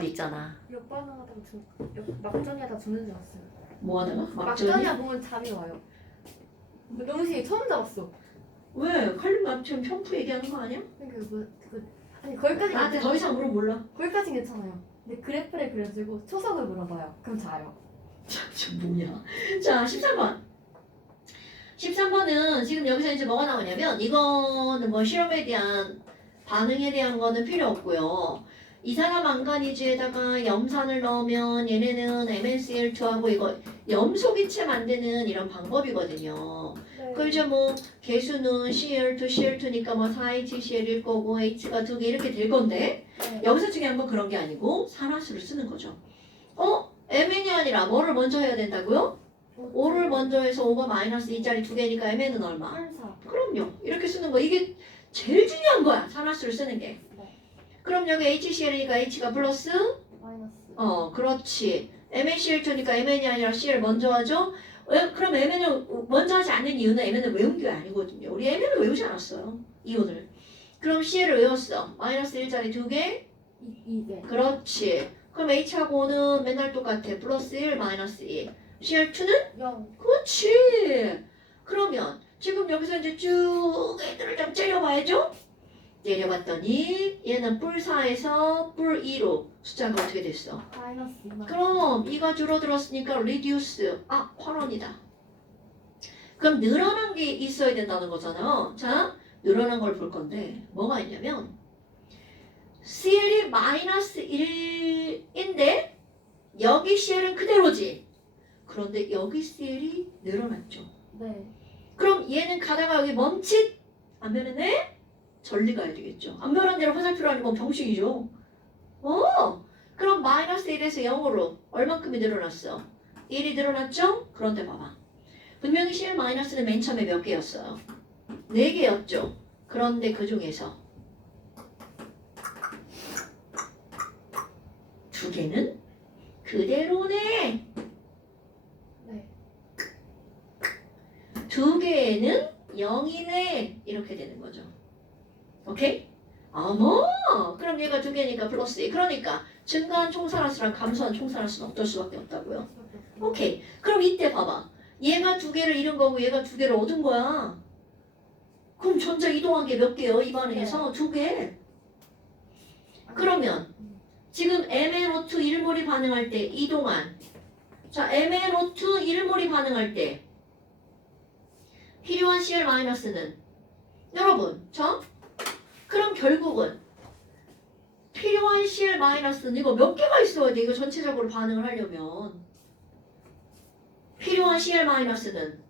카드 있잖아. 역반응하다가 막전이 하다 죽는 줄 알았어요. 뭐 하다가? 막전이야 보면 잠이 와요. 명식이 처음 잡았어. 왜? 칼륨 지금 샴푸 얘기하는 거 아니야? 아니 거기까지 나한테 더 이상 물어 몰라. 거기까진 괜찮아요. 근데 그래프를 그려주고 초석을 물어봐요. 그럼 자요. 저 뭐냐? 자, 13번. 13번은 지금 여기서 이제 뭐가 나오냐면 이거는 뭐 실험에 대한 반응에 대한 거는 필요 없고요. 이산화 망가니즈에다가 염산을 넣으면 얘네는 MnCl2하고 이거 염소기체 만드는 이런 방법이거든요. 네. 그 이제 뭐 개수는 Cl2, Cl2니까 뭐 4HCl일 거고 H가 2개 이렇게 될 건데 네. 여기서 중요한 건 그런 게 아니고 산화수를 쓰는 거죠. Mn이 아니라 뭐를 먼저 해야 된다고요? 5를 먼저 해서 5가 마이너스 2짜리 2개니까 Mn은 얼마? 8사. 그럼요. 이렇게 쓰는 거. 이게 제일 중요한 거야. 산화수를 쓰는 게. 네. 그럼 여기 HCl이니까 H가 플러스? 마이너스. 그렇지. MnCl2니까 Mn이 아니라 Cl 먼저 하죠? 그럼 Mn을 먼저 하지 않는 이유는 Mn을 외운 게 아니거든요. 우리 Mn을 외우지 않았어요. 이온을. 그럼 Cl을 외웠어. 마이너스 1짜리 2개? 2개. 그렇지. 그럼 H하고는 맨날 똑같아. 플러스 1, 마이너스 2. Cl2는? 0. 그렇지. 그러면 지금 여기서 이제 쭉 애들을 좀 째려봐야죠. 내려봤더니 얘는 뿔 4에서 뿔 2로 숫자가 어떻게 됐어? 마이너스 2. 그럼 2가 줄어들었으니까 reduce. 8원이다. 그럼 늘어난 게 있어야 된다는 거잖아. 자, 늘어난 걸 볼 건데 뭐가 있냐면 CL이 마이너스 1인데 여기 CL은 그대로지. 그런데 여기 CL이 늘어났죠. 네. 그럼 얘는 가다가 여기 멈칫 안 변했네? 전리 가야 되겠죠. 안 변한 대로 화살표로 하는 건 병식이죠. 그럼 마이너스 1에서 0으로 얼만큼이 늘어났어? 1이 늘어났죠? 그런데 봐봐. 분명히 CL 마이너스는 맨 처음에 몇 개였어요? 4개였죠. 그런데 그 중에서 2개는 그대로네. 네. 2개는 0이네. 이렇게 되는 거죠. 오케이? 어머! 그럼 얘가 2개니까 플러스 2. 그러니까 증가한 총산화수랑 감소한 총산화수는 어떨 수밖에 없다고요? 오케이. 그럼 이때 봐봐. 얘가 2개를 잃은 거고 얘가 2개를 얻은 거야. 그럼 전자 이동한 게 몇 개요? 이 반응에서 2개. 그러면 지금 MnO2 1몰이 반응할 때 이동한 자 MnO2 1몰이 반응할 때 필요한 Cl-는 여러분 그럼 결국은 필요한 Cl-는 이거 몇 개가 있어야 돼? 이거 전체적으로 반응을 하려면 필요한 Cl-는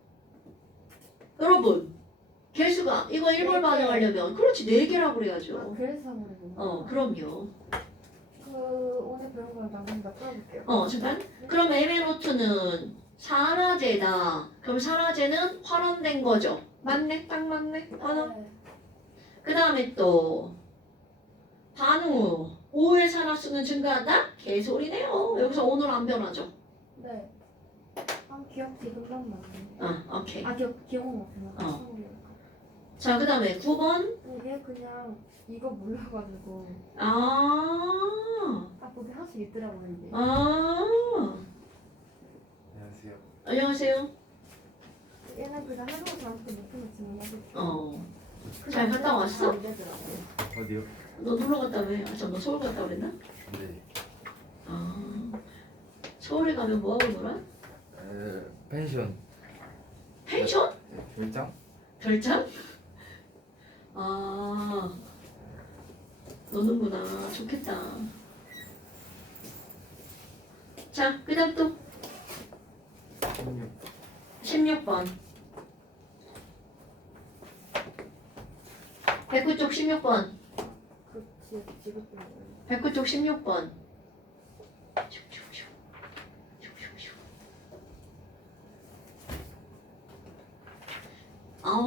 여러분 개수가 이거 1몰 반응하려면 그렇지 4개라고 그래야죠. 그래서 그러구나. 그럼요. 오늘 배운 걸 나중에 풀어볼게요. 잠깐. 그럼 MnO2는 산화제다. 그럼 산화제는 환원된 거죠. 맞네, 딱 맞네. 환원. 네. 그 다음에 또 반응 후 5의 산화수는 증가한다? 개소리네요. 여기서 오늘 안 변하죠. 네. 기억 지금만 맞네. 오케이. 기억은 맞구나. 자, 그 다음에 9번. 이게 그냥 이거 몰라가지고 아, 거기 하나씩 있더라고요 이게. 안녕하세요. 안녕하세요. 얘는 그냥 해보고 저한테 못하면 질문하겠죠. 잘 갔다 왔어? 안 되더라고요. 어디요? 너 놀러 갔다 왜? 너 서울 갔다 그랬나? 네. 서울에 가면 뭐하고 놀아? 펜션. 펜션? 별장? 별장? 노는구나. 좋겠다. 자, 그 다음 또 16번. 109쪽 16번. 그치 지금 109쪽 16번.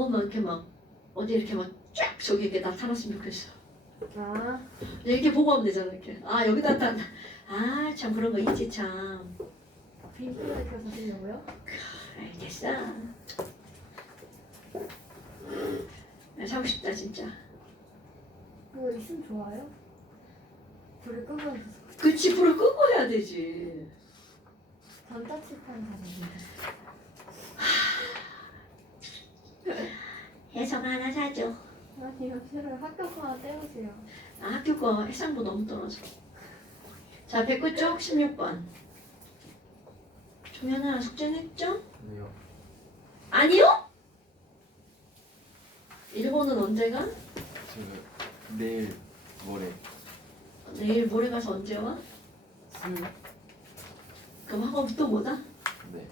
막 이렇게 막 어디 이렇게 막 쫙 저기 이렇게 나타났으면 좋겠어. 이렇게 보고 하면 되잖아 이렇게. 여기 나타나. 참 그런 거 있지 참. 빈티지 켜서 하시려고요? 알겠어. 사고 싶다 진짜. 그거 있으면 좋아요? 불을 끄면 그치, 불을 끄고 해야 되지. 전자칠판 사진인데. 해석 하나 사죠. 아니요, 싫어요. 학교 거 하나 떼우세요. 아, 학교 거 해상도 너무 떨어져. 자, 109쪽 16번. 종현아, 숙제는 했죠? 아니요. 아니요? 일본은 언제가? 지금 내일 모레 내일 모레 가서 언제 와? 수요? 그럼 학원 또 뭐다? 네.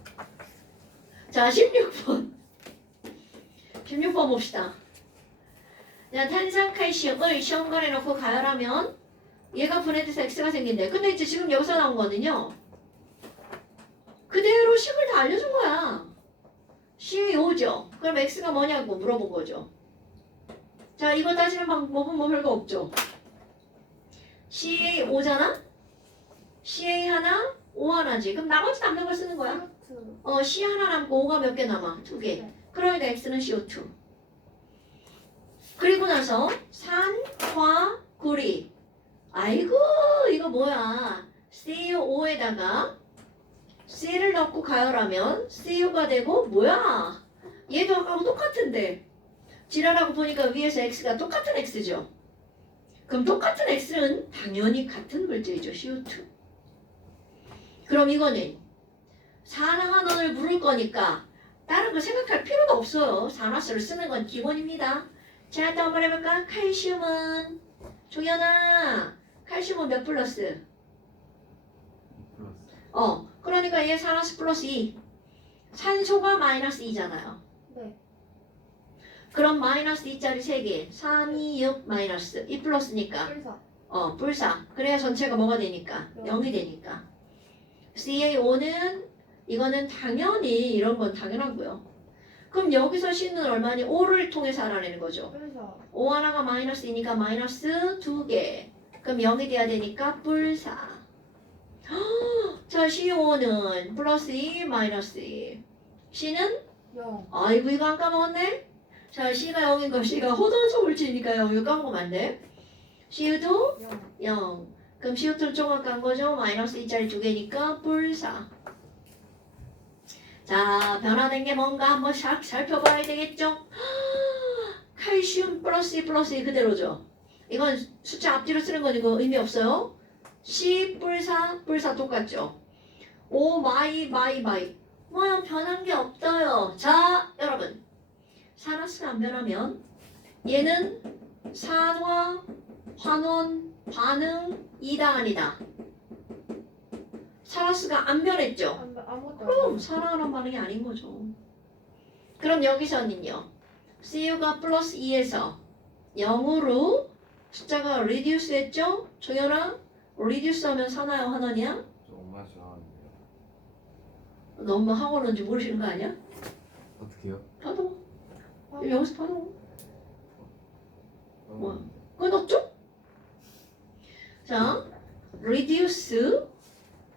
자, 16번. 16번 봅시다. 자, 탄산칼슘을 시험관에 넣고 가열하면 얘가 분해돼서 X가 생긴대. 근데 이제 지금 여기서 나온 거는요. 그대로 식을 다 알려준 거야. CaO죠. 그럼 X가 뭐냐고 물어본 거죠. 자, 이거 따지는 방법은 뭐 별거 없죠. CaO잖아? CA 하나, O 하나지. 그럼 나머지 남는 걸 쓰는 거야. CO2. C 하나 남고 O가 몇 개 남아? 2개. 네. 그러니까 X는 CO2. 그리고 나서 산, 화, 구리. 아이고 이거 뭐야. CO에다가 C를 넣고 가열하면 CO가 되고 뭐야. 얘도 아까하고 똑같은데. 지랄하고 보니까 위에서 X가 똑같은 X죠. 그럼 똑같은 X는 당연히 같은 물질이죠. CO2. 그럼 이거는 산화환원을 부를 거니까 다른 거 생각할 필요도 없어요. 산화수를 쓰는 건 기본입니다. 자, 또 한번 해볼까? 칼슘은 종현아, 칼슘은 몇 플러스? 플러스. 그러니까 얘 산화수 플러스 2. 산소가 마이너스 2잖아요. 네. 그럼 마이너스 2짜리 3개. 3, 2, 6 마이너스 2 플러스니까 불사. 불사. 그래야 전체가 뭐가 되니까? 0이 되니까. CaO는 이거는 당연히 이런 건 당연하고요. 그럼 여기서 C는 얼마니? O를 통해서 알아내는 거죠. 불사. O 하나가 마이너스 2니까 마이너스 2개. 그럼 0이 돼야 되니까 불사. 자, CO는 플러스 2, 마이너스 2. C는? 0. 아이고 이거 안 까먹었네? 자, C가 0인 거 C가 호단소 물질이니까 0. 이거 까먹으면 안 돼. CU도 0. 0. 그럼 CO2를 조각 간 거죠? 마이너스 2짜리 2개니까 불사. 자, 변화된 게 뭔가 한번 샥 살펴봐야 되겠죠? 칼슘 플러스 2 플러스 2 그대로죠. 이건 숫자 앞뒤로 쓰는 건 이거 의미 없어요. C 불사 똑같죠. O 마이. 뭐야 변한 게 없어요. 자, 여러분. 산화수가 안 변하면 얘는 산화, 환원, 반응, 이다 아니다. 산화수가 안 변했죠. 아무것도 그럼 산화하는 반응이 아닌 거죠. 그럼 여기서는요. CU가 플러스 2에서 0으로 숫자가 reduce 했죠? 조연아, reduce 하면 산화야 환원이야? 정말 좋아하는데요. 너무 학원인지 모르시는 거 아니야? 어떻게요? 봐도. 여기서 봐도. 뭐? 끊었죠? 자, reduce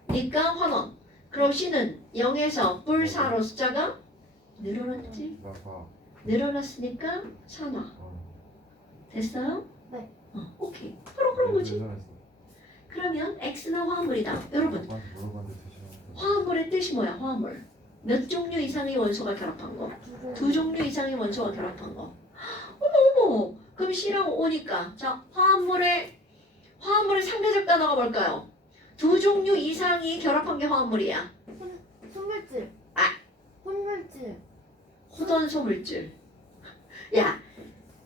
니까 환원. 그럼 C는 0에서 불사로 숫자가 늘어났지? 봐봐. 늘어났으니까 산화. 됐어요? 네. 오케이. 바로 그런 거지. 그러면 X는 화합물이다. 여러분, 물어봤는데 드시라고. 화합물의 뜻이 뭐야? 화합물. 몇 종류 이상의 원소가 결합한 거? 2종류 이상의 원소가 결합한 거. 어머. 그럼 C랑 O니까. 자, 화합물의 상대적 단어가 뭘까요? 2종류 이상이 결합한 게 화합물이야. 순물질. 아. 혼물질. 호단소 물질. 야,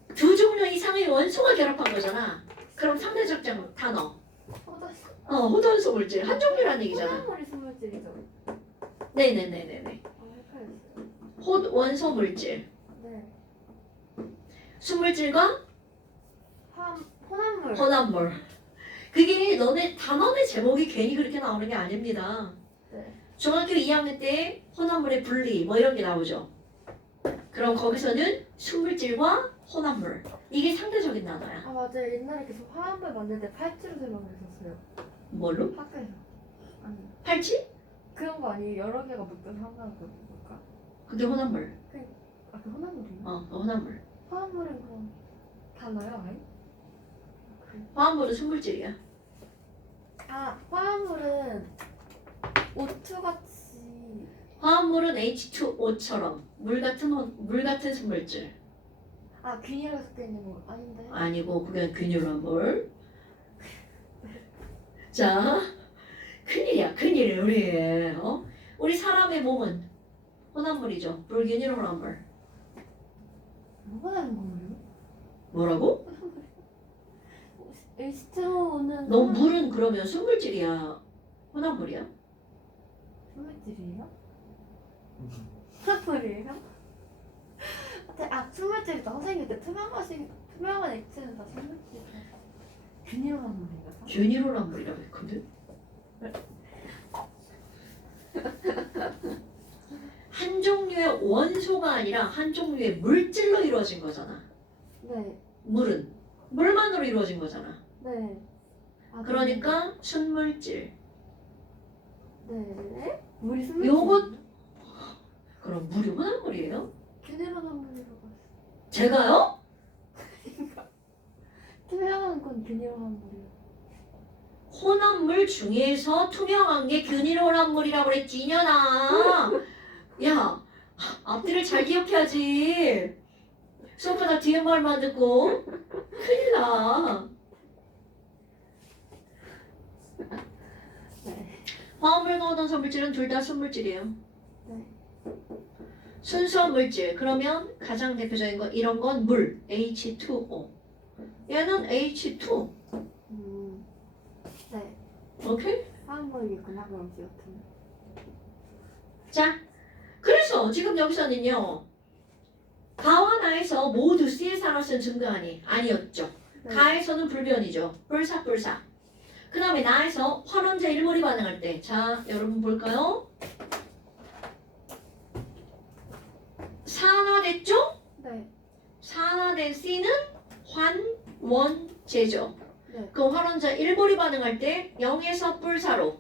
2종류 이상의 원소가 결합한 거잖아. 그럼 상대적 단어. 호단소 물질. 한 종류라는 얘기잖아. 혼합물이 순물질이죠. 네네네네네. 헷갈렸어요. 원소 물질. 네. 순물질과 혼합물. 혼합물. 그게 너네 단원의 제목이 괜히 그렇게 나오는 게 아닙니다. 네. 중학교 2학년 때 혼합물의 분리 뭐 이런 게 나오죠. 그럼 거기서는 순물질과 혼합물. 이게 상대적인 단어야. 아 맞아요. 옛날에 계속 화합물 만들 때 팔찌로 설명했었어요. 뭘로? 학교에서. 아니 팔찌? 그런 거 아니에요? 여러 개가 묶여서 하나가 뭘까? 그게 혼합물. 아 그 혼합물이요? 혼합물. 화합물은 그럼 단어요, 아예? 화합물은 순물질이야. 아, 화합물은 O2같이. 화합물은 H2O처럼 물 같은 순물질. 아, 균일하게 섞여 있는 거 아닌데? 아니고 그게 균일한 물. 자, 큰일이야, 큰일이에요, 우리. 우리 사람의 몸은 혼합물이죠. 불균일한 물. 뭐가 다른 거예요? 뭐라고? H2O는 너 물은 그러면 순물질이야, 혼합물이야? 술물질이에요? 술물이에요? 아, 술물질이다. 선생님 그때 투명한 액체는 다 술물질이야. 균일한 물인가? 균일한 물이라고 했거든. 한 종류의 원소가 아니라 한 종류의 물질로 이루어진 거잖아. 네, 물은 물만으로 이루어진 거잖아. 네. 아, 그러니까 순물질. 네. 물이 술물질. 요것 그럼 물이 혼합물이에요? 균일한 물이라고 했어. 제가요? 투명한 건 균일한 물이에요. 혼합물 중에서 투명한 게 균일혼합물이라고 그랬지 이년아. 야, 앞뒤를 잘 기억해야지. 수업하다 뒤에 말만 듣고 큰일 나. 네. 화합물 넣어둔 물질은 둘 다 순물질이에요. 네. 순수한 물질. 그러면 가장 대표적인 건 이런 건 물. H2O. 얘는 H2. 네. 오케이? 화합물이구나, 그럼 기억하면. 자, 그래서 지금 여기서는요. 가와 나에서 모두 C에서는 증가하니 아니었죠. 네. 가에서는 불변이죠. 불사. 그 다음에 나에서 환원자 일몰이 반응할 때. 자, 여러분 볼까요? 산화됐죠? 네. 산화된 C는 환원제죠. 네. 그 환원자 일몰이 반응할 때 0에서 뿔사로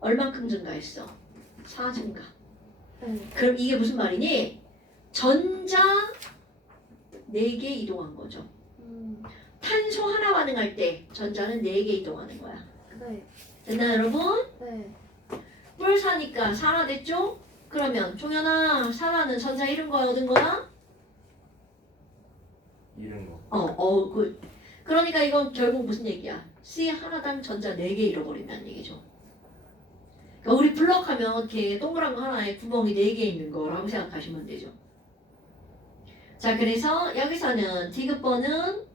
얼만큼 증가했어? 4 증가. 네. 그럼 이게 무슨 말이니? 전자 4개 이동한 거죠. 탄소 하나 반응할 때 전자는 4개 이동하는 거야. 네. 됐나 여러분? 네. 뿔사니까 산화됐죠? 그러면 종현아, 산화는 전자 잃은 거야 얻은 거야? 잃은 거. 그러니까 이건 결국 무슨 얘기야? C 하나당 전자 4개 잃어버린다는 얘기죠. 그러니까 우리 블럭하면 이렇게 동그란 거 하나에 구멍이 4개 있는 거라고 생각하시면 되죠. 자, 그래서 여기서는 디귿번은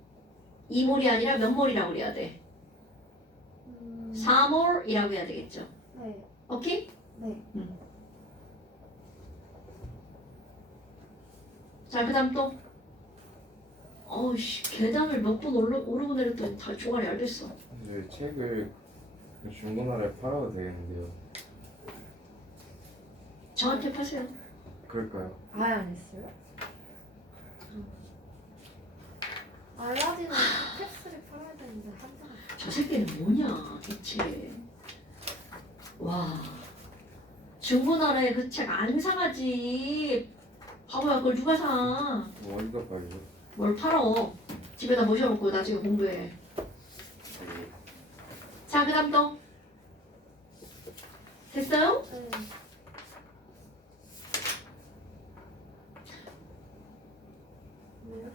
2몰이 아니라 몇 몰이라고 그래야 돼? 4몰이라고 해야 되겠죠. 네. 오케이? 네. 자, 그 다음 또. 어우씨, 계단을 몇 번 오르고 내렸더니 다 조각이 얇겠어. 근데 책을 중고나라에 팔아도 되겠는데요. 저한테 파세요. 그럴까요? 아예 안 했어요? 알라딘은 캡슐을 팔아야 되는데 한장. 저 새끼는 뭐냐, 대체. 와. 중고나라에 그 책 안 사가지. 바보야, 그걸 누가 사. 어디다 팔죠? 뭘 팔어. 집에다 모셔놓고 나중에 공부해. 자, 그 다음 또. 됐어요? 네. 왜요?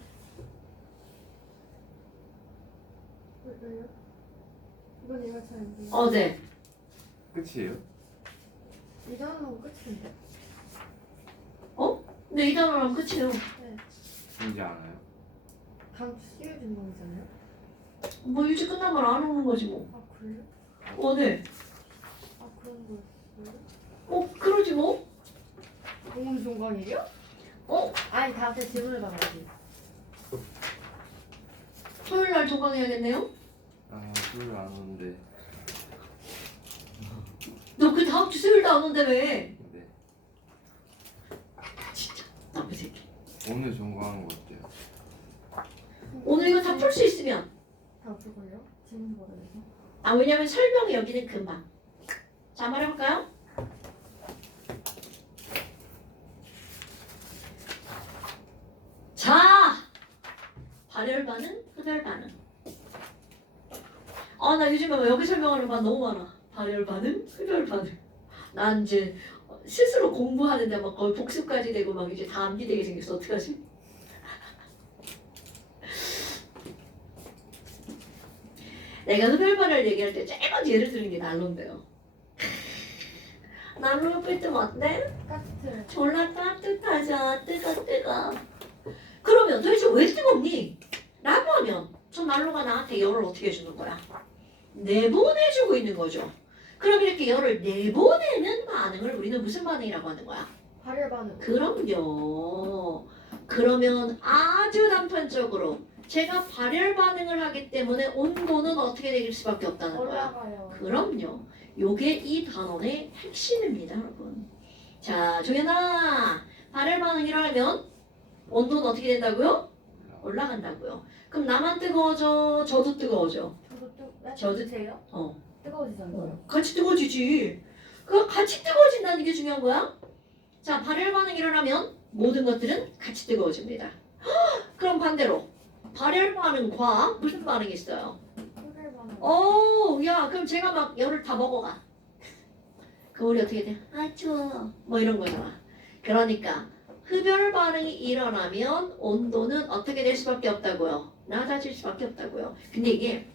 왜요? 이건 이거 잘 안 돼요. 네. 끝이에요? 이 단어는 끝인데. 근데 이 단어랑 끝이에요. 네. 신지 않아요? 다음 주 수요일 준공이잖아요. 뭐 일찍 끝나면 안 오는 거지 뭐. 아 그래요? 네. 아 그런 거였어요? 그러지 뭐. 오늘 종강이에요? 아니 다음 주에 질문을 받아야지. 토요일 날 조강해야겠네요. 아, 수요일 안 오는데. 너 그 다음 주 수요일도 안 온대 왜? 네. 진짜 나쁜 새끼. 오늘 전공하는 거 어때요? 오늘 이거 다 풀 수 있으면. 다 어떨걸요? 질문 받아야죠. 왜냐면 설명이 여기는 금방. 자, 말해볼까요? 자, 발열 반응, 흡열 반응. 아, 나 요즘에 여기 설명하는 반 너무 많아. 발열 반응, 흡열 반응. 난 이제 스스로 공부하는데 막 거의 복습까지 되고 막 이제 다 암기되게 생겼어. 어떡하지? 내가 흡열 반응을 얘기할 때 제일 먼저 예를 드는 게 난로인데요. 난로 옆에 있으면 어때? 까트. 졸라 따뜻하죠. 뜨거. 그러면 도대체 왜 뜨겁니? 라고 하면 저 난로가 나한테 열을 어떻게 해주는 거야? 내보내주고 있는 거죠. 그럼 이렇게 열을 내보내는 반응을 우리는 무슨 반응이라고 하는 거야? 발열 반응. 그럼요. 그러면 아주 단편적으로 제가 발열 반응을 하기 때문에 온도는 어떻게 될 수밖에 없다는 거야? 올라가요. 그럼요. 요게 이 단원의 핵심입니다, 여러분. 자, 종현아, 발열 반응이 일어나면 온도는 어떻게 된다고요? 올라간다고요. 그럼 나만 뜨거워져, 저도 뜨거워져. 저도- 뜨세요? 어, 뜨거워지잖아요. 같이 뜨거워지지. 그 같이 뜨거워진다는 게 중요한 거야. 자, 발열 반응이 일어나면 모든 것들은 같이 뜨거워집니다. 그럼 반대로 발열 반응과 무슨 반응이 있어요? 흡열 반응. 야, 그럼 제가 막 열을 다 먹어가. 그럼 우리 어떻게 돼? 아, 추워. 뭐 이런 거잖아. 그러니까 흡열 반응이 일어나면 온도는 어떻게 될 수밖에 없다고요? 낮아질 수밖에 없다고요. 근데 이게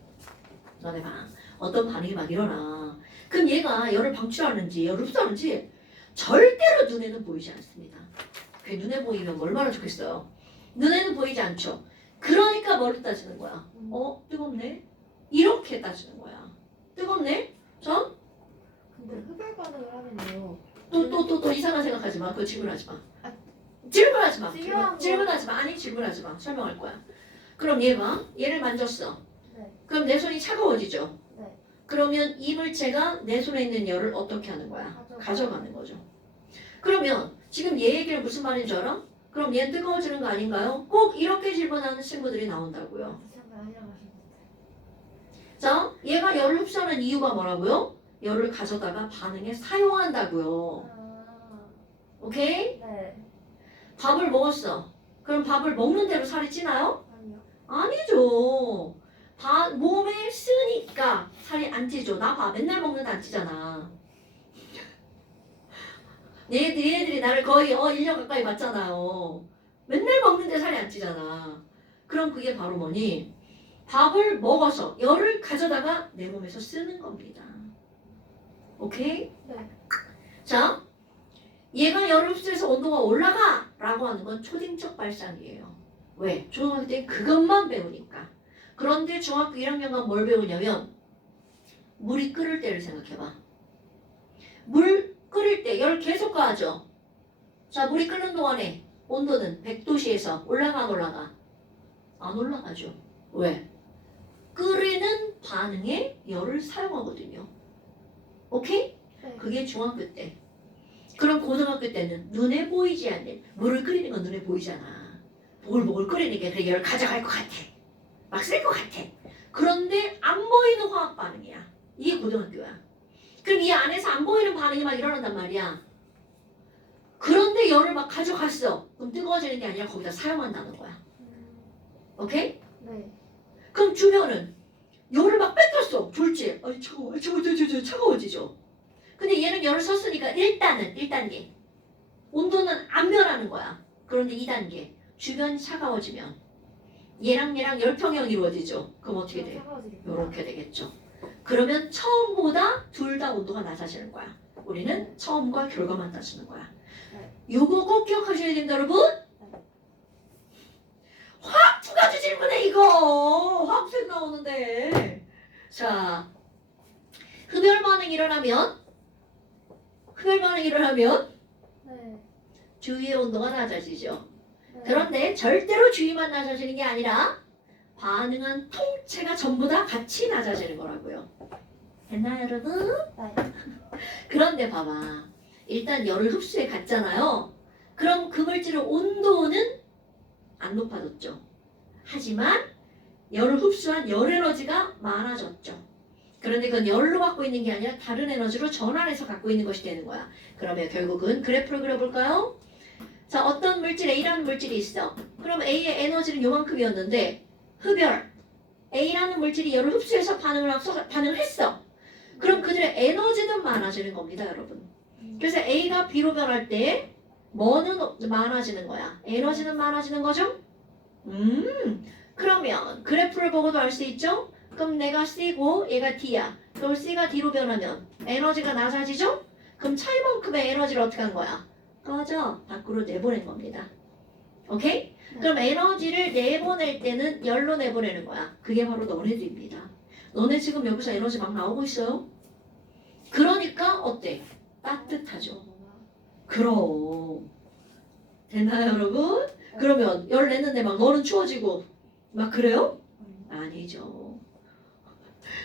너네 봐. 어떤 반응이 막 일어나. 그럼 얘가 열을 방출하는지 열을 흡수하는지 절대로 눈에는 보이지 않습니다. 그게 눈에 보이면 얼마나 좋겠어요. 눈에는 보이지 않죠. 그러니까 뭐를 따지는 거야? 뜨겁네? 이렇게 따지는 거야. 뜨겁네? 자, 근데 흡열 반응을 하면요. 또 이상한 생각하지 마. 그거 질문하지 마. 아, 질문하지 마. 중요한 거. 질문하지 마. 아니 질문하지 마. 설명할 거야. 그럼 얘를 만졌어. 네. 그럼 내 손이 차가워지죠. 네. 그러면 이 물체가 내 손에 있는 열을 어떻게 하는 거야? 가져가는 거죠. 그러면 지금 얘 얘기를 무슨 말인 줄 알아? 그럼 얘는 뜨거워지는 거 아닌가요? 꼭 이렇게 질문하는 친구들이 나온다고요. 잠깐 아니라고 하셨는데. 자, 얘가 열을 흡수하는 이유가 뭐라고요? 열을 가져다가 반응에 사용한다고요. 오케이? 네. 밥을 먹었어. 그럼 밥을 먹는 대로 살이 찌나요? 아니요. 아니죠. 몸에 쓰니까 살이 안 찌죠. 나 봐. 맨날 먹는데 안 찌잖아. 얘들이 나를 거의 1년 가까이 봤잖아요. 맨날 먹는데 살이 안 찌잖아. 그럼 그게 바로 뭐니? 밥을 먹어서 열을 가져다가 내 몸에서 쓰는 겁니다. 오케이? 네. 자, 얘가 열을 흡수해서 온도가 올라가! 라고 하는 건 초딩적 발상이에요. 왜? 초등학교 때 그것만 배우니까. 그런데 중학교 1학년간 뭘 배우냐면 물이 끓을 때를 생각해봐. 물 끓일 때 열 계속 가하죠. 자, 물이 끓는 동안에 온도는 100도씨에서 올라가 안 올라가? 안 올라가죠. 왜? 끓이는 반응에 열을 사용하거든요. 오케이? 네. 그게 중학교 때. 그럼 고등학교 때는 눈에 보이지 않는 물을 끓이는 건 눈에 보이잖아. 보글보글 끓이니까 그 열을 가져갈 것 같아. 막 쓸 것 같아. 그런데 안 보이는 화학 반응이야. 이게 고등학교야. 그럼 이 안에서 안 보이는 반응이 막 일어난단 말이야. 그런데 열을 막 가져갔어. 그럼 뜨거워지는 게 아니라 거기다 사용한다는 거야. 오케이? 네. 그럼 주변은 열을 막 뺏겼어. 졸지. 아이 차가워. 차가워지죠. 근데 얘는 열을 썼으니까 1단계. 온도는 안 변하는 거야. 그런데 2단계. 주변이 차가워지면 얘랑 열평형이 이루어지죠. 그럼 어떻게 돼요? 이렇게 되겠죠. 그러면 처음보다 둘 다 온도가 낮아지는 거야. 우리는 처음과 결과만 따지는 거야. 요거 꼭 기억하셔야 됩니다, 여러분. 화학 두 가지 질문에 이거 화학생 나오는데. 자, 흡열 반응이 일어나면 네. 주위의 온도가 낮아지죠. 네. 그런데 절대로 주위만 낮아지는 게 아니라 반응한 통째가 전부 다 같이 낮아지는 거라고요. 됐나요, 여러분? 네. 그런데 봐봐. 일단 열을 흡수해 갔잖아요. 그럼 그 물질의 온도는 안 높아졌죠. 하지만 열을 흡수한 열 에너지가 많아졌죠. 그런데 그건 열로 갖고 있는 게 아니라 다른 에너지로 전환해서 갖고 있는 것이 되는 거야. 그러면 결국은 그래프를 그려볼까요? 자, 어떤 물질 A라는 물질이 있어. 그럼 A의 에너지는 요만큼이었는데 흡열, A라는 물질이 열을 흡수해서 반응을 했어. 그럼 그들의 에너지는 많아지는 겁니다, 여러분. 그래서 A가 B로 변할 때 뭐는 많아지는 거야? 에너지는 많아지는 거죠? 그러면 그래프를 보고도 알 수 있죠? 그럼 내가 C고 얘가 D야. 그럼 C가 D로 변하면 에너지가 낮아지죠? 그럼 차이만큼의 에너지를 어떻게 한 거야? 꺼져. 밖으로 내보낸 겁니다. 오케이? 그럼 에너지를 내보낼 때는 열로 내보내는 거야. 그게 바로 너네들입니다. 너네 지금 여기서 에너지 막 나오고 있어요? 그러니까 어때? 따뜻하죠. 그럼 됐나요 여러분? 그러면 열 내는데 막 너는 추워지고 막 그래요? 아니죠.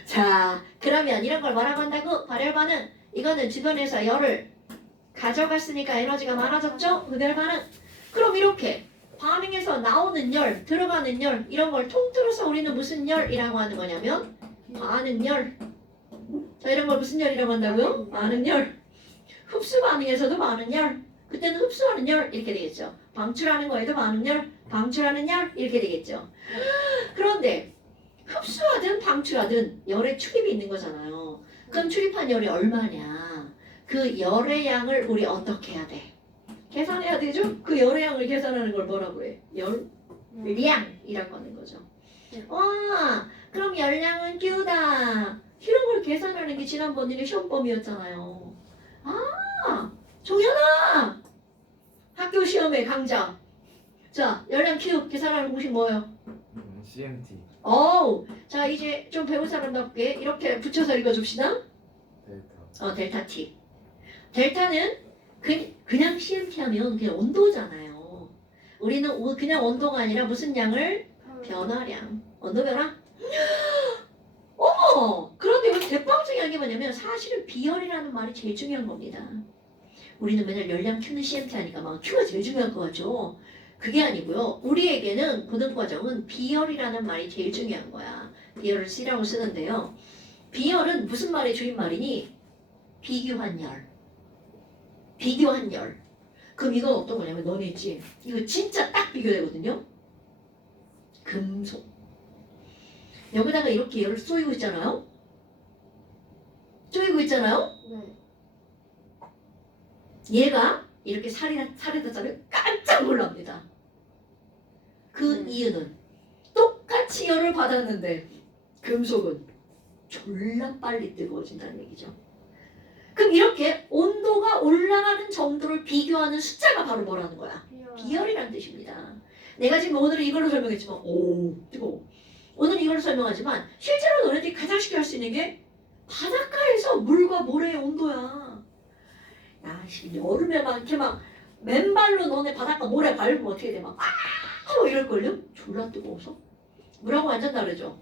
자 그러면 이런 걸 뭐라고 한다고? 발열 반응. 이거는 주변에서 열을 가져갔으니까 에너지가 많아졌죠? 흡열 반응. 그럼 이렇게 반응에서 나오는 열, 들어가는 열 이런 걸 통틀어서 우리는 무슨 열이라고 하는 거냐면 반응열. 자 이런 걸 무슨 열이라고 한다고요? 반응열. 흡수 반응에서도 반응열. 그때는 흡수하는 열 이렇게 되겠죠. 방출하는 거에도 반응열, 방출하는 열 이렇게 되겠죠. 그런데 흡수하든 방출하든 열의 출입이 있는 거잖아요. 그럼 출입한 열이 얼마냐? 그 열의 양을 우리 어떻게 해야 돼? 계산해야 되죠? 그 열의 양을 계산하는 걸 뭐라고 해? 열량이라고 하는 거죠. 와, 그럼 열량은 Q다. 이런 걸 계산하는 게 지난번 일의 시험범위였잖아요. 아, 종현아! 학교 시험의 강좌. 자, 열량 Q 계산하는 공식 뭐예요? CMT 어우, 자 이제 좀 배운 사람답게 이렇게 붙여서 읽어줍시다. 데이터 델타 T. 델타는 그냥 CMT 하면 그냥 온도잖아요. 우리는 그냥 온도가 아니라 무슨 양을? 변화량. 온도 변화? 어머! 그런데 여기 대빵 중요한 게 뭐냐면 사실은 비열이라는 말이 제일 중요한 겁니다. 우리는 맨날 열량 Q는 CMT 하니까 막 Q가 제일 중요한 거 같죠? 그게 아니고요. 우리에게는 고등과정은 비열이라는 말이 제일 중요한 거야. 비열을 C라고 쓰는데요. 비열은 무슨 말의 주인말이니? 비교한 열. 비교한 열. 그럼 이건 어떤 거냐면 너네 있지? 이거 진짜 딱 비교되거든요. 금속. 여기다가 이렇게 열을 쏘이고 있잖아요. 쏘이고 있잖아요. 네. 얘가 이렇게 살에다 자르면 깜짝 놀랍니다. 그 이유는 똑같이 열을 받았는데 금속은 졸라 빨리 뜨거워진다는 얘기죠. 그럼 이렇게 온도가 올라가는 정도를 비교하는 숫자가 바로 뭐라는 거야? 비열이라는 뜻입니다. 내가 지금 오늘은 이걸로 설명했지만 오 뜨거워. 오늘 이걸로 설명하지만 실제로 너네들이 가장 쉽게 할 수 있는 게 바닷가에서 물과 모래의 온도야. 야, 여름에 막 이렇게 막 맨발로 너네 바닷가 모래 밟으면 어떻게 돼? 막 이럴걸요? 졸라 뜨거워서. 물하고 완전 다르죠?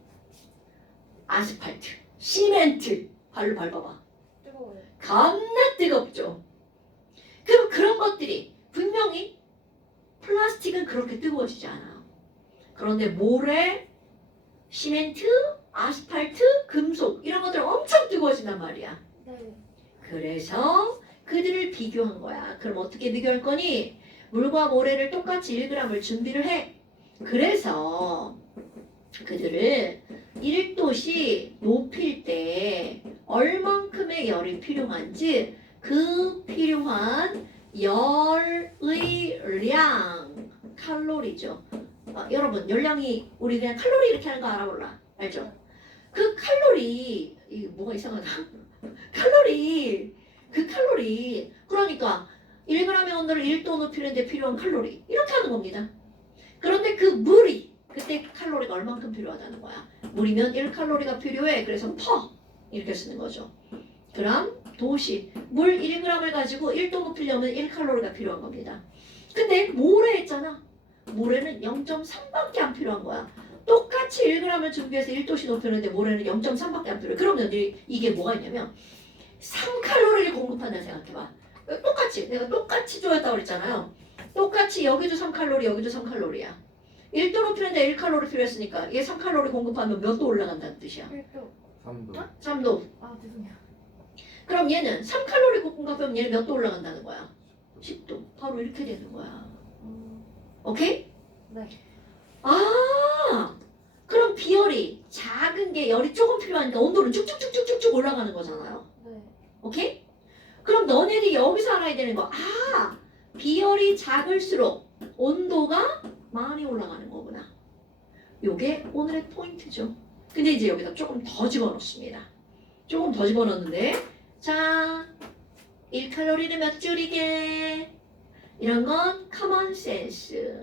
아스팔트, 시멘트 발로 밟아봐. 뜨거워요. 겁나 뜨겁죠? 그럼 그런 것들이 분명히 플라스틱은 그렇게 뜨거워지지 않아요. 그런데 모래, 시멘트, 아스팔트, 금속 이런 것들은 엄청 뜨거워진단 말이야. 네. 그래서 그들을 비교한 거야. 그럼 어떻게 비교할 거니? 물과 모래를 똑같이 1g을 준비를 해. 그래서 그들을 1도씨 높일 때 얼만큼의 열이 필요한지 그 필요한 열의 량, 칼로리죠. 여러분 열량이 우리 그냥 칼로리 이렇게 하는 거 알아볼라. 알죠? 그 칼로리, 이 뭐가 이상하다. 그 칼로리 그러니까 1g의 온도를 1도 높이는데 필요한 칼로리 이렇게 하는 겁니다. 그런데 그 물이 그때 칼로리가 얼만큼 필요하다는 거야. 물이면 1칼로리가 필요해. 그래서 퍼 이렇게 쓰는 거죠. 그럼 도시 물 1g을 가지고 1도 높이려면 1칼로리가 필요한 겁니다. 근데 모래 했잖아. 모래는 0.3밖에 안 필요한 거야. 똑같이 1g을 준비해서 1도씨 높였는데 모래는 0.3밖에 안 필요해. 그러면 이게 뭐가 있냐면 3칼로리를 공급한다 생각해봐. 똑같이 내가 똑같이 조였다고 그랬잖아요. 똑같이 여기도 3칼로리 여기도 3칼로리야. 1도 높이는데 1칼로리 필요했으니까 이게 3칼로리 공급하면 몇 도 올라간다는 뜻이야? 1도. 3도 3도. 아 죄송해요. 그럼 얘는 3칼로리 공급하면 얘는 몇 도 올라간다는 거야? 10도. 바로 이렇게 되는 거야. 오케이? 네. 아, 그럼 그럼 비열이 작은 게 열이 조금 필요하니까 온도는 쭉쭉쭉쭉쭉 올라가는 거잖아요. 네. 오케이? 그럼 너네들이 여기서 알아야 되는 거. 아, 비열이 작을수록 온도가 많이 올라가는 거구나. 요게 오늘의 포인트죠. 근데 이제 여기다 조금 더 집어넣습니다. 조금 더 집어넣는데, 자, 1칼로리는 몇 줄이게? 이런 건 common sense.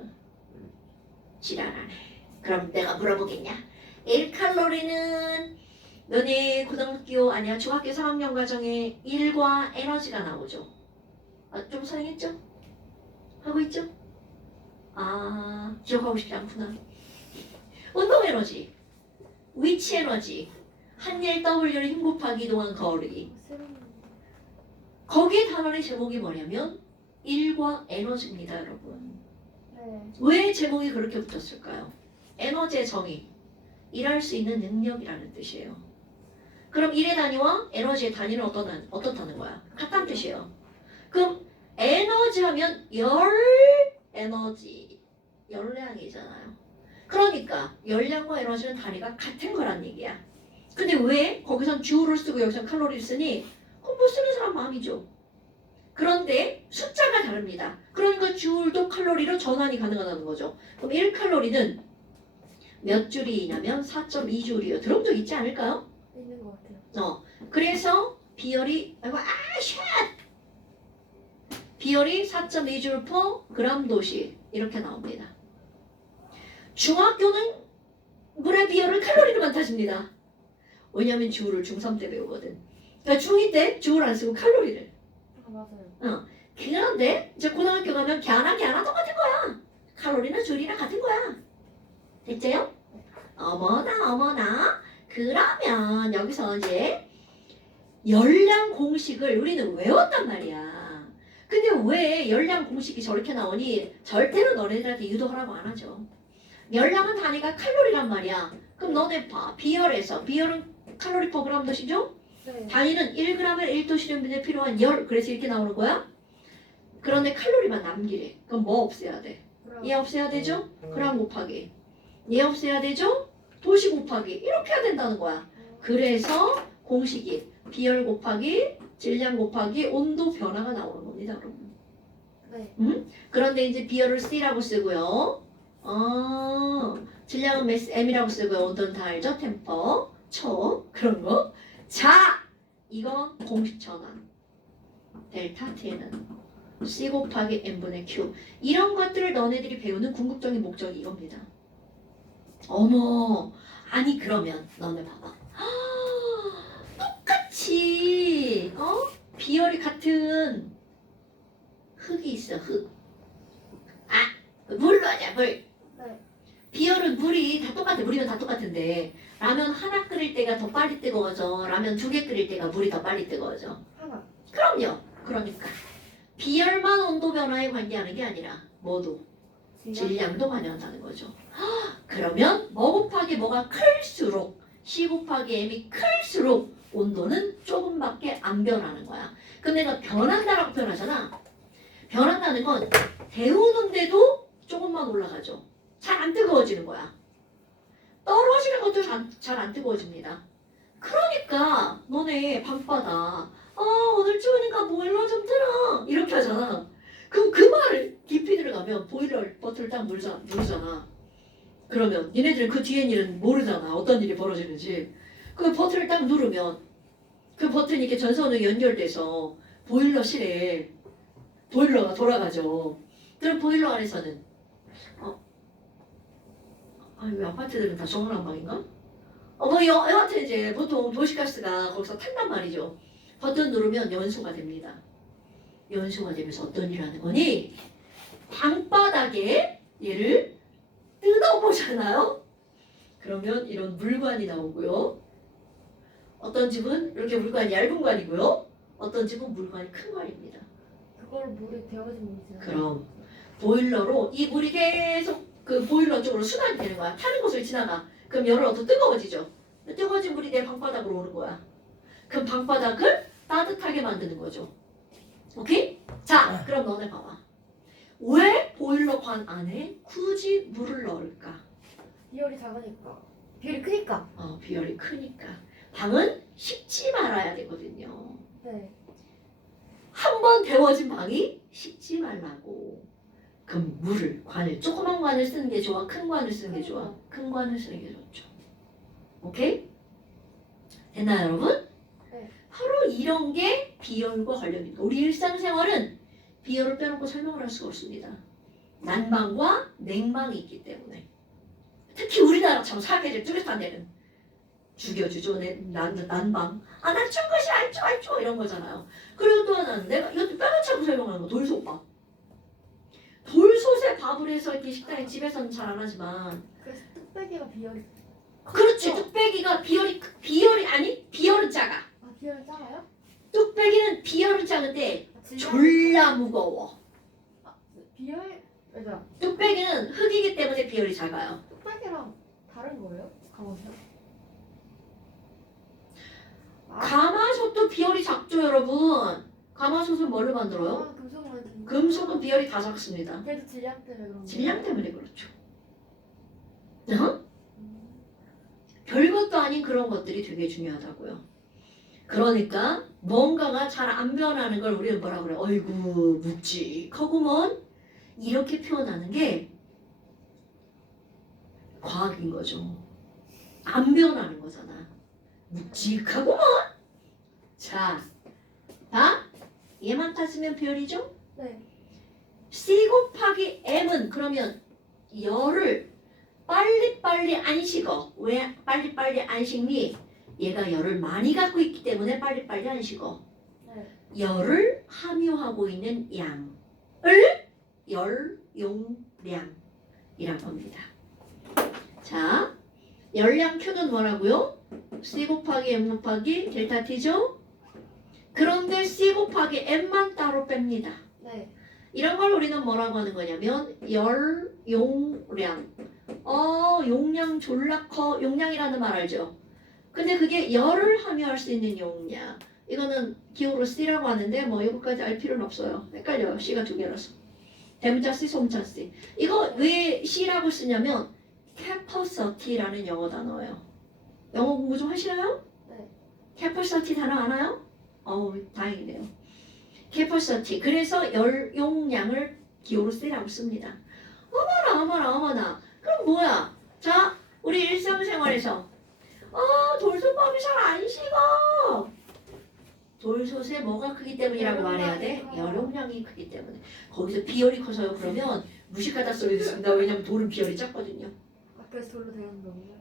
지랄하네. 그럼 내가 물어보겠냐? 1칼로리는 너네 고등학교 아니야 중학교 3학년 과정에 1과 에너지가 나오죠. 아, 좀 선행했죠? 하고 있죠? 아, 기억하고 싶지 않구나. 운동 에너지, 위치 에너지, 한일 W를 힘 곱하기 이동한 거리. 거기에 단원의 제목이 뭐냐면 1과 에너지입니다, 여러분. 네. 왜 제목이 그렇게 붙었을까요? 에너지의 정의, 일할 수 있는 능력이라는 뜻이에요. 그럼 일의 단위와 에너지의 단위는 어떻다는 거야? 같다는 뜻이에요. 그럼 에너지 하면 열 에너지, 열량이잖아요. 그러니까 열량과 에너지는 단위가 같은 거란 얘기야. 근데 왜 거기선 주울을 쓰고 여기선 칼로리를 쓰니? 그럼 뭐 쓰는 사람 마음이죠. 그런데 숫자가 다릅니다. 그러니까 주울도 칼로리로 전환이 가능하다는 거죠. 그럼 1칼로리는 몇 줄이냐면 4.2줄이요. 들어본 적 있지 않을까요? 있는 것 같아요. 그래서 비열이 비열이 4.2줄 per 그램 도시 이렇게 나옵니다. 중학교는 물의 비열을 칼로리로만 따집니다. 왜냐면 주울을 중3 때 배우거든. 그러니까 중2 때 주울 안 쓰고 칼로리를. 아, 맞아요. 그런데 이제 고등학교 가면 걔나 똑같은 거야. 칼로리나 줄이나 같은 거야. 됐죠요? 어머나. 그러면 여기서 이제 열량 공식을 우리는 외웠단 말이야. 근데 왜 열량 공식이 저렇게 나오니? 절대로 너네들한테 유도하라고 안 하죠. 열량은 단위가 칼로리란 말이야. 그럼 너네 봐. 비열은 칼로리 퍼 그램 도시죠? 네. 단위는 1g의 1도시름분에 필요한 열. 그래서 이렇게 나오는 거야. 그런데 칼로리만 남기래. 그럼 뭐 없애야 돼? 얘 없애야 되죠? 그램 곱하기. 얘 없애야 되죠? 도시 곱하기. 이렇게 해야 된다는 거야. 그래서 공식이 비열 곱하기 질량 곱하기 온도 변화가 나오는 겁니다, 여러분. 네. 그런데 이제 비열을 C라고 쓰고요. 질량은 M이라고 쓰고요. 온도는 다 알죠? 템퍼, 초, 그런 거. 자, 이건 공식 전환. 델타 T는 C 곱하기 N분의 Q. 이런 것들을 너네들이 배우는 궁극적인 목적이 이겁니다. 어머, 아니 그러면 너네 봐봐. 똑같이 비열이 같은 흙이 있어. 흙. 물로 하자 물. 네. 비열은 물이 다 똑같아. 물이면 다 똑같은데 라면 하나 끓일 때가 더 빨리 뜨거워져. 라면 2개 끓일 때가 물이 더 빨리 뜨거워져. 하나. 그럼요. 그러니까 비열만 온도 변화에 관계하는 게 아니라 뭐도 질량도 관여한다는 거죠. 그러면 뭐 곱하기 뭐가 클수록 C 곱하기 M이 클수록 온도는 조금밖에 안 변하는 거야. 근데 내가 변한다라고 표현하잖아. 변한다는 건 데우는데도 조금만 올라가죠. 잘 안 뜨거워지는 거야. 떨어지는 것도 잘 안 뜨거워집니다. 그러니까 너네 밤바다 오늘 추우니까 보일러 좀 틀어 이렇게 하잖아. 그럼 그 말을 깊이 들어가면 보일러 버튼을 딱 누르잖아. 그러면 얘네들은 그 뒤에 일은 모르잖아. 어떤 일이 벌어지는지. 그 버튼을 딱 누르면 그 버튼이 이렇게 전선으로 연결돼서 보일러실에 보일러가 돌아가죠. 그럼 보일러 안에서는 왜 아파트들은 다 정난방인가? 여하튼 이제 보통 도시가스가 거기서 탄단 말이죠. 버튼 누르면 연소가 됩니다. 연소가 되면서 어떤 일을 하는 거니? 방바닥에 얘를 뜯어보잖아요. 그러면 이런 물관이 나오고요. 어떤 집은 이렇게 물관이 얇은 관이고요. 어떤 집은 물관이 큰 관입니다. 그걸 물에 데워진 물이잖아요. 그럼 보일러로 이 물이 계속 그 보일러 쪽으로 순환이 되는 거야. 타는 곳을 지나가. 그럼 열을 얻어 뜨거워지죠. 뜨거워진 물이 내 방바닥으로 오는 거야. 그럼 방바닥을 따뜻하게 만드는 거죠. 오케이? 자, 그럼 너네 봐봐. 왜 보일러 관 안에 굳이 물을 넣을까? 비열이 작으니까. 비율이 크니까. 비열이 크니까. 방은 식지 말아야 되거든요. 네. 한 번 데워진 방이 식지 말라고. 그럼 물을, 관을, 조그만 관을 쓰는 게 좋아? 큰 관을 쓰는 게 좋아? 큰 관을 쓰는 게 좋죠. 오케이? 됐나요, 여러분? 네. 바로 이런 게 비열과 관련입니다. 우리 일상생활은 비열을 빼놓고 설명을 할 수가 없습니다. 난방과 냉방이 있기 때문에. 특히 우리나라처럼 사계절 뚜렷한 데는 죽여주죠. 난방. 아, 난 준 것이 알죠 이런 거잖아요. 그리고 또 하나는 내가 이것도 빼놓자고 설명하는 거, 돌솥밥. 돌솥에 밥을 해서 이렇게 식당에 집에서는 잘 안 하지만 그래서 뚝배기가 비율이. 그렇지. 뚝배기가 비열은 작아. 아 비율이 작아요? 뚝배기는 비열은 작은데 아, 질량- 졸라 무거워. 비율 맞아. 뚝배기는 흙이기 때문에 비열이 작아요. 뚝배기랑 다른 거예요? 가보세요. 가마솥도 비열이 작죠, 여러분. 가마솥은 뭘로 만들어요? 금속으로 만든. 금속은 비열이 다 작습니다. 그래도 질량 때문에 그런 거. 질량 때문에 그렇죠. 별것도 아닌 그런 것들이 되게 중요하다고요. 그러니까 뭔가가 잘 안 변하는 걸 우리는 뭐라 그래? 어이구 묵직하구먼. 이렇게 표현하는 게 과학인 거죠. 안 변하는 거잖아. 묵직하구먼. 자, 봐. 얘만 탔으면 비열이죠? 네. C 곱하기 M은 그러면 열을 빨리빨리 안 식어. 왜 빨리빨리 안 식니? 얘가 열을 많이 갖고 있기 때문에 빨리빨리 안 식어. 네. 열을 함유하고 있는 양을 열용량이란 겁니다. 자, 열량 Q는 뭐라고요? C 곱하기 M 곱하기 델타 T죠? 그런데 C 곱하기 M만 따로 뺍니다. 네. 이런 걸 우리는 뭐라고 하는 거냐면 열용량. 용량 졸라 커. 용량이라는 말 알죠? 근데 그게 열을 함유할 수 있는 용량. 이거는 기호로 C라고 하는데 뭐 이거까지 알 필요는 없어요. 헷갈려요. C가 두 개라서. 대문자 C, 소문자 C. 이거 왜 C라고 쓰냐면 capacity라는 영어 단어예요. 영어 공부 좀 하시나요? 네. capacity 단어 아나요? 다행이네요. capacity. 그래서 열용량을 기호로 C라고 씁니다. 어머나. 그럼 뭐야? 자, 우리 일상생활에서 돌솥밥이 잘 안 식어. 돌솥에 뭐가 크기 때문이라고 말해야 돼? 열용량이 크기 때문에. 거기서 비열이 커서요. 그러면 무식하다 소리 듣습니다. 왜냐면 돌은 비열이 작거든요. 아 그래서 돌로 되는 거군요.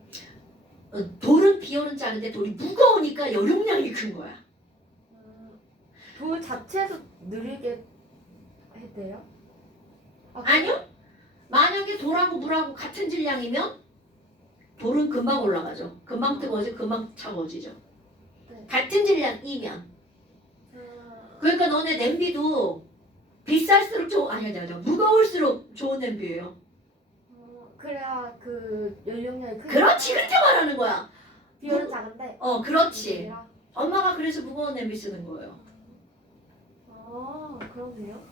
돌은 비열은 작은데 돌이 무거우니까 열용량이 큰 거야. 돌 자체도 느리게 했대요? 아니요? 만약에 돌하고 물하고 같은 질량이면 돌은 금방 올라가죠. 금방 뜨거워지, 금방 차가워지죠. 네. 같은 질량이면. 그러니까 너네 냄비도 비쌀수록 아니야. 무거울수록 좋은 냄비예요. 그래야 그 연령량이 크게. 그렇지, 그렇게 말하는 거야. 비율은 작은데. 그렇지. 엄마가 그래서 무거운 냄비 쓰는 거예요. 그렇네요.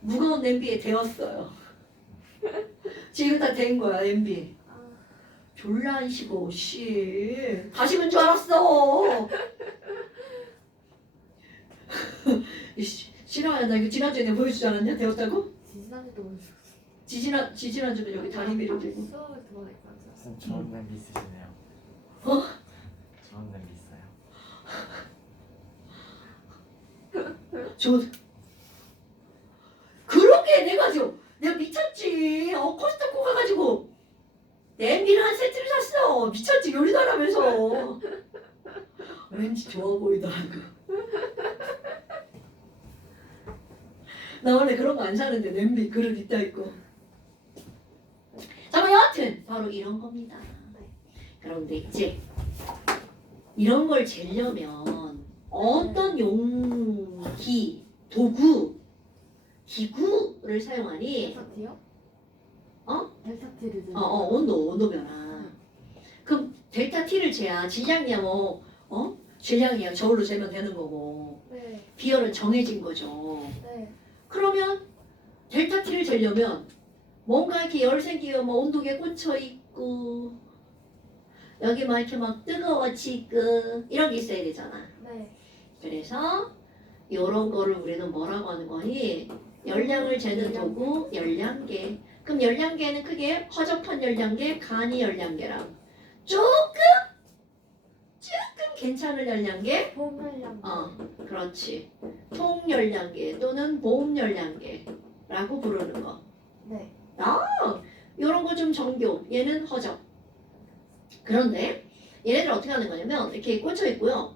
무거운 냄비에 데웠어요. 지금 다 된 거야, 냄비. 졸라 안 식어, 씨. 다 식은 줄 알았어. 싫어요. 나 이거 지난주에 내가 보여주지 않았냐? 데웠다고? 지난주도 보여줬어. 지지난주는 여기 다리 위로 들고. 수업을 그만했다. 무슨 좋은 냄비 있으시네요. 좋은 냄비 있어요. 그러게 내가 미쳤지. 코스트코 가가지고 냄비를 한 세트를 샀어. 미쳤지. 요리도 안 하면서. 왠지 좋아 보이더라고. 나 원래 그런 거 안 사는데 냄비 그릇 있다 있고. 자, 뭐 여하튼 바로 이런 겁니다. 그런데 이제 이런 걸 재려면 어떤 용기, 도구, 기구를 사용하니? 델타티요? 어? 델타티를 좀. 온도 변화. 그럼 델타 T를 재야 질량이야 질량이야 저울로 재면 되는 거고. 네. 비열은 정해진 거죠. 네. 그러면 델타 T를 재려면 뭔가 이렇게 열 생기면 온도계 꽂혀 있고 여기 막 이렇게 막 뜨거워 지금 이런 게 있어야 되잖아. 네. 그래서 요런 거를 우리는 뭐라고 하는 거니? 열량을 재는 도구 열량계. 그럼 열량계는 크게 허접한 열량계, 간이 열량계랑 조금 괜찮은 열량계 보물량. 그렇지. 통열량계 또는 보험열량계라고 부르는 거. 네. 이런 거 좀 정교. 얘는 허접. 그런데 얘네들 어떻게 하는 거냐면 이렇게 꽂혀 있고요.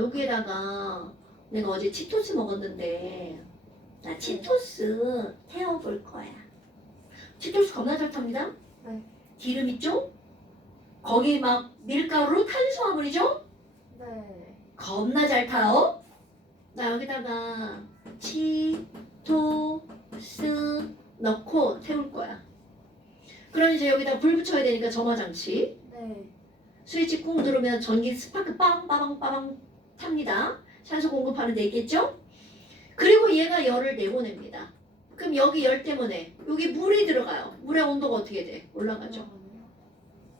여기에다가 내가 어제 치토스 먹었는데 나 치토스 태워볼 거야. 치토스 겁나 잘 탑니다. 네. 기름 있죠? 거기 막 밀가루 탄수화물이죠? 네. 겁나 잘 타요. 나 여기다가 치토스 넣고 태울 거야. 그럼 이제 여기다 불 붙여야 되니까 점화장치. 네. 스위치 꾹 누르면 전기 스파크 빵 탑니다. 산소 공급하는 데 있겠죠? 그리고 얘가 열을 내보냅니다. 그럼 여기 열 때문에 여기 물이 들어가요. 물의 온도가 어떻게 돼? 올라가죠.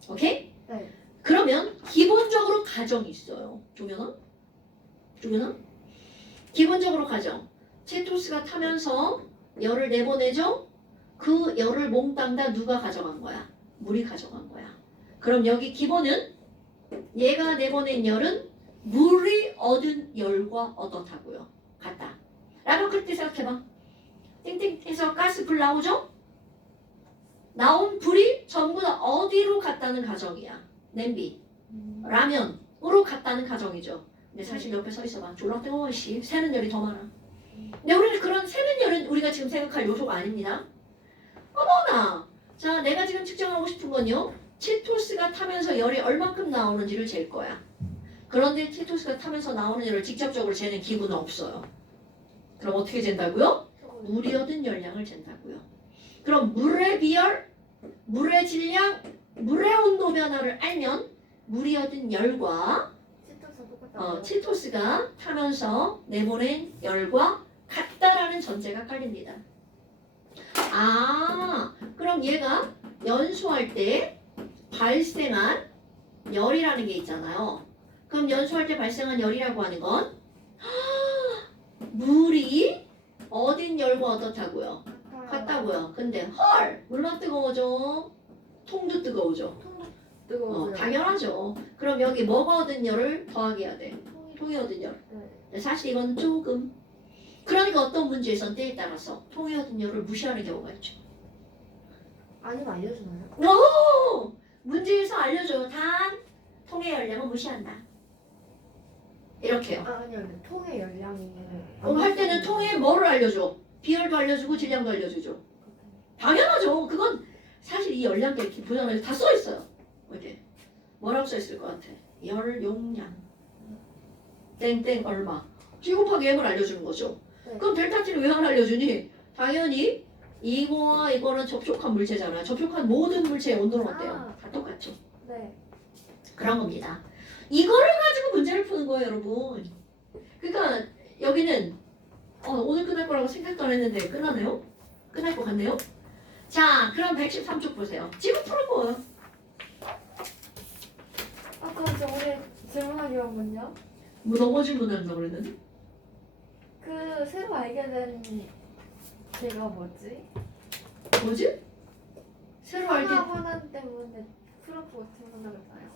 오케이? 네. 그러면 기본적으로 가정이 있어요. 조면은? 기본적으로 가정. 체토스가 타면서 열을 내보내죠? 그 열을 몽땅 다 누가 가져간 거야? 물이 가져간 거야. 그럼 여기 기본은 얘가 내보낸 열은 물이 얻은 열과 어떻다고요? 같다. 라면 그때 생각해봐. 띵띵해서 가스 불 나오죠? 나온 불이 전부 다 어디로 갔다는 가정이야? 냄비, 라면으로 갔다는 가정이죠. 근데 사실 옆에 서 있어봐. 졸라 뜨거워 씨. 새는 열이 더 많아. 근데 우리는 그런 새는 열은 우리가 지금 생각할 요소가 아닙니다. 어머나! 자, 내가 지금 측정하고 싶은 건요. 치토스가 타면서 열이 얼만큼 나오는지를 잴 거야. 그런데 치토스가 타면서 나오는 열을 직접적으로 재는 기구는 없어요. 그럼 어떻게 잰다고요? 물이 얻은 열량을 잰다고요. 그럼 물의 비열, 물의 질량, 물의 온도 변화를 알면 물이 얻은 열과 치토스 똑같다. 치토스가 타면서 내보낸 열과 같다라는 전제가 깔립니다. 그럼 얘가 연소할 때 발생한 열이라는 게 있잖아요. 그럼 연소할 때 발생한 열이라고 하는 건 물이 얻은 열과 어떻다고요? 같다고요. 근데 헐! 물만 뜨거워져? 통도 뜨거워져? 뜨거워요. 당연하죠. 그럼 여기 뭐가 얻은 열을 더하게 해야 돼? 통이 얻은 열. 네. 사실 이건 조금. 그러니까 어떤 문제에선 때에 따라서 통이 얻은 열을 무시하는 경우가 있죠. 아니면 알려주나요? 오! 문제에서 알려줘요. 단 통의 열량은 무시한다. 이렇게요. 아니요. 통의 열량이. 할 때는 통의 뭐를 알려줘? 비열도 알려주고 질량도 알려주죠. 당연하죠. 그건 사실 이 열량계 이렇게 보잖아요. 다 써 있어요. 이렇게 뭐라고 써 있을 것 같아? 열 용량 땡땡 얼마. G 곱하기 M을 알려주는 거죠. 네. 그럼 델타 T는 왜 안 알려주니? 당연히 이거와 이거는 접촉한 물체잖아요. 접촉한 모든 물체의 온도는 어때요? 다 똑같죠. 네. 그런 겁니다. 이거를 가지고 문제를 푸는 거예요, 여러분. 그러니까 여기는 오늘 끝날 거라고 생각도 안 했는데 끝나네요? 끝날 것 같네요? 자, 그럼 113쪽 보세요. 지금 푸는 거예요. 그럼 저 오늘 질문하기로 건요. 뭐 너무 질문한다고 그랬는데? 그 새로 알게 된 제가 뭐지? 뭐지? 새로 알게 하나 때문에 프로포 질문하고 있어요.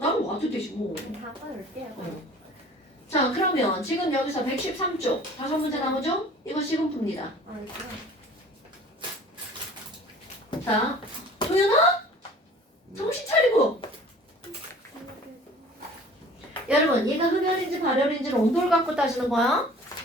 나는 와도 되지 뭐. 다음 올게요. 자, 그러면 지금 여기서 113쪽 다섯 문제 나오죠? 이거 지금 풉니다. 알죠. 자, 도연아? 정신 차리고! 여러분, 얘가 흡열인지 발열인지를 온도를 갖고 따지는 거야?